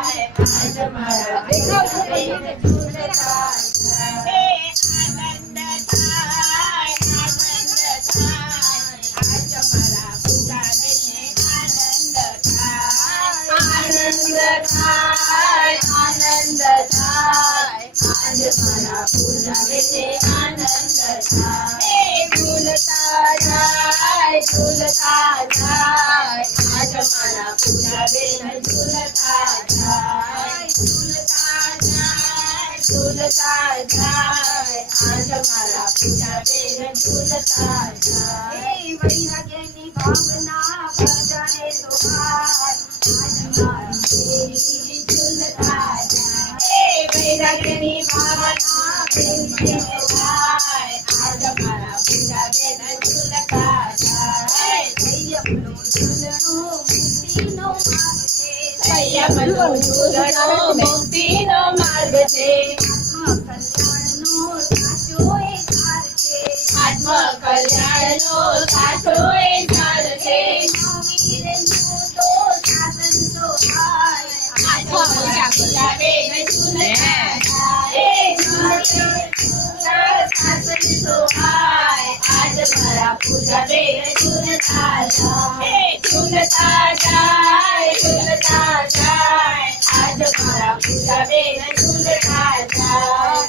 આજ મારા પૂજા બેન ઝૂલતા જાય. આનંદ થાય આજ મારા પૂજા બેન આનંદ થાય. આનંદ થાય આનંદ થાય આજ મારા પૂજા બેન આનંદ થાય. ઝૂલતા જાય ઝૂલતા જાય આજ મારા પૂજા બેન ઝૂલતા જાય. ઝૂલતા જાય ઝૂલતા જાય આજ મારા પૂજા બેન ઝૂલતા જાય. વૈરાગ્યની ભાવના ભજને સુહાય આજ મારી દેવી ઝૂલતા જાય. વૈરાગ્યની ભાવના ભજને સુહાય આજ મારા પૂજા બેન ઝૂલતા જાય. સંયમનો ઝૂલણો મુક્તિનો માર્ગ છે. સંયમનો ઝૂલણો મુક્તિનો માર્ગ છે. આત્મકલ્યાણનો સાચો એ સાર છે. આજ મારા પૂજા બેન ઝૂલતા જાય. શાસન સોહાય આજ મારા પૂજા બેન ઝૂલતા જાય. ઝૂલતા જાય ઝૂલતા જાય આજ મારા પૂજા બેન ઝૂલતા જાય.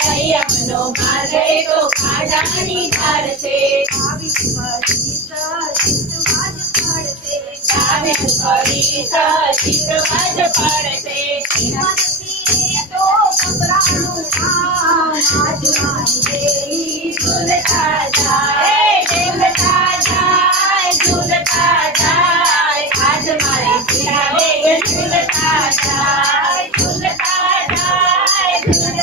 સંયમનો માર્ગ એ તો ખાડાની ધાર છે. દાવેશ કરી ચિત્તમાં જ પડશે. એનાથી તો ગભરાનું કામ આજ મારી દેવી ઝૂલતા જાય. ઝૂલતા જાય ઝૂલતા જાય આજ મારી પૂજા બેન ઝૂલતા જાય. ઝૂલતા જાય ઝૂલતા